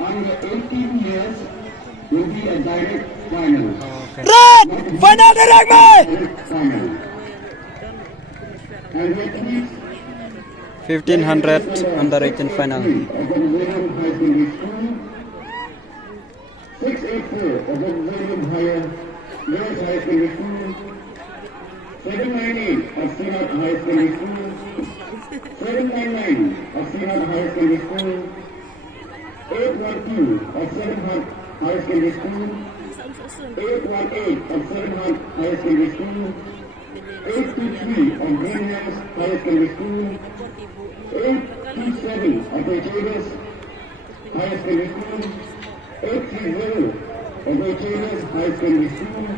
Under 18 years will be a direct final. Red! Final direct man! Direct final. And with these 1500 under 18 final. of the William High Secondary School, 684 of the William Girls High Secondary School, 798 of Sinat High Secondary School, 799 of Sinat High Secondary School, 812 of Sevenhart High Secondary School, 818 of Sevenhart High Secondary School, 823 of Greenhouse High Secondary School, 827 of Echadas High Secondary School, 830 of Echadas High Secondary School,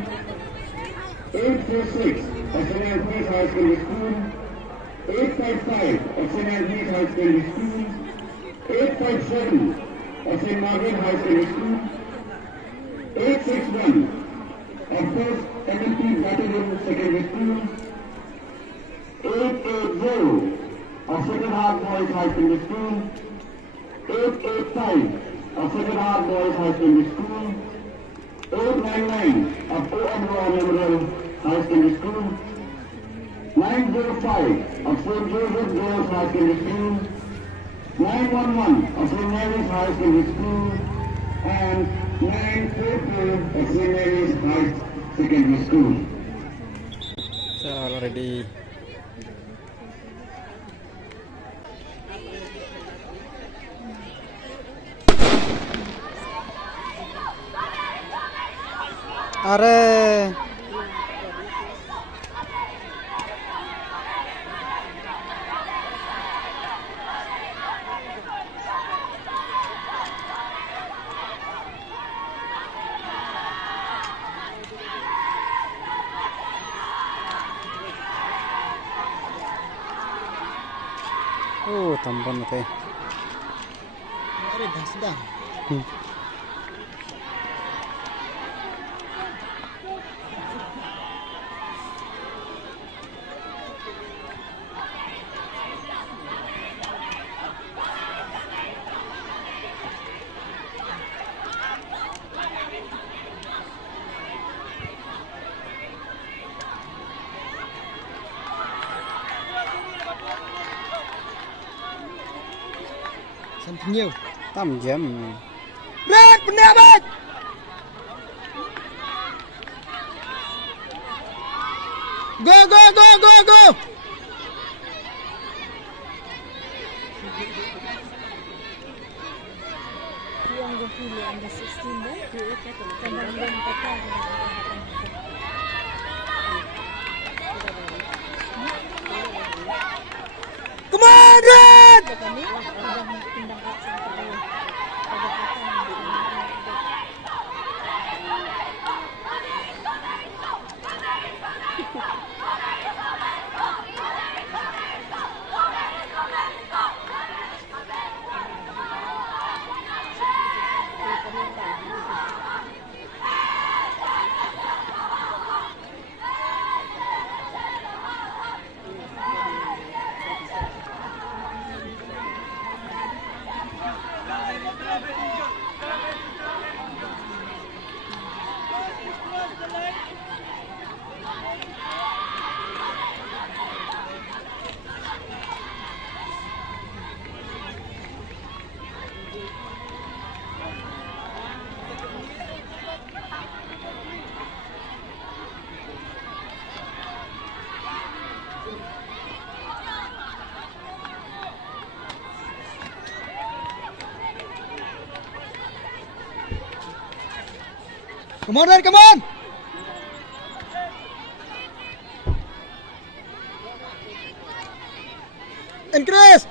846 of St. Anthony's High Secondary School, 855 of St. Anthony's High Secondary School, 857 of St. Margaret High Secondary School, 861 of 1st MLP Battalion Secondary School, 880 of Second Heart Boys High Secondary School, 885 of Second Heart Boys High Secondary School, 899 of O.M. Raw Memorial High Secondary School, 905 of St. Joseph Girls High Secondary School, 911 of St. Mary's High Secondary School, and 944 of St. Mary's High Secondary School. So already Are oh, tambah nanti. Ada dah sedang. Something new. Tam jam. Red, pendapat. Go, go, go, go, go. Yang berpilih anda 16 dah, kembali kata. Come on, Red. Kami sudah pindah sampai Come on, Red, come on. Increase.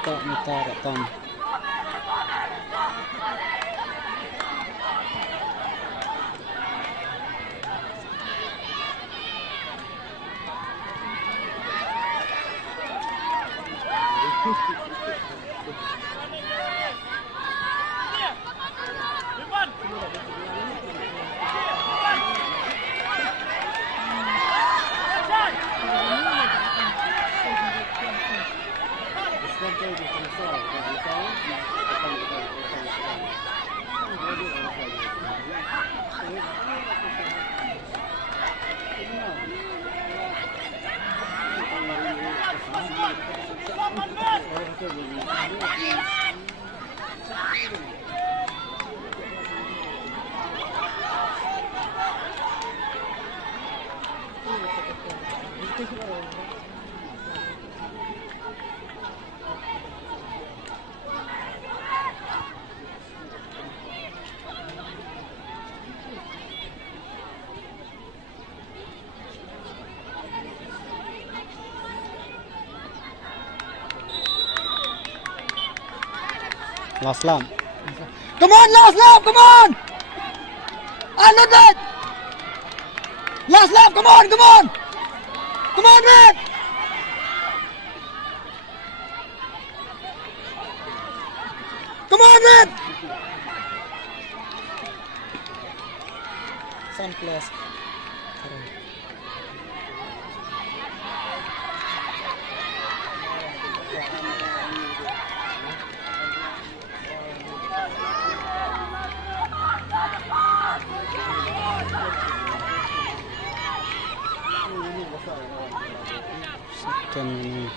Start Mutara Tam. Last lap. Come on, last lap, come on! I love that! Last lap, come on, come on! Come on, man! Come on, man! Sun plus. Second.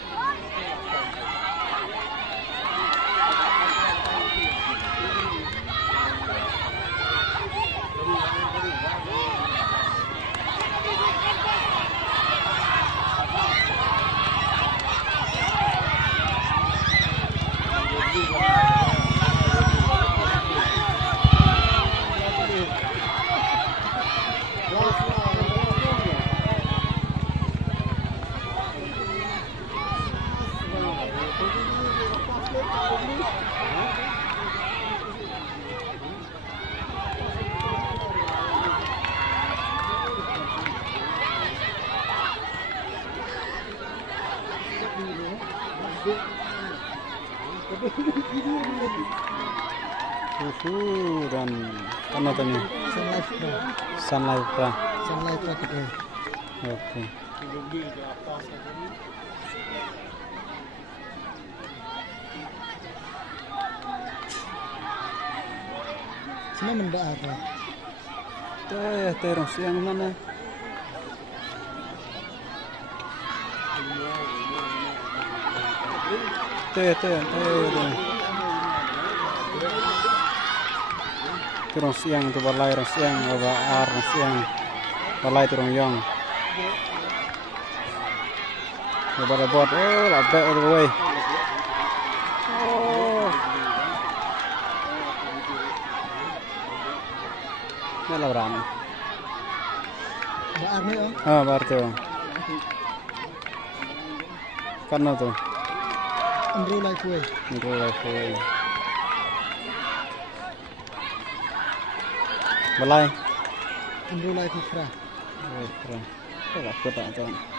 Dan ano to niya? Sunlight pa. Sunlight pa kita. Okay. Sino menda apa? Terus yang mana? Turun siang tu balai orang siang, orang siang balai turun yang. Lepas buat, labak all the way. Ni lah beram. Baar ni oh. Baar tu. Kan tu. Andrew like way. Balai. Andrew like ikra. Keren. Tak apa tak.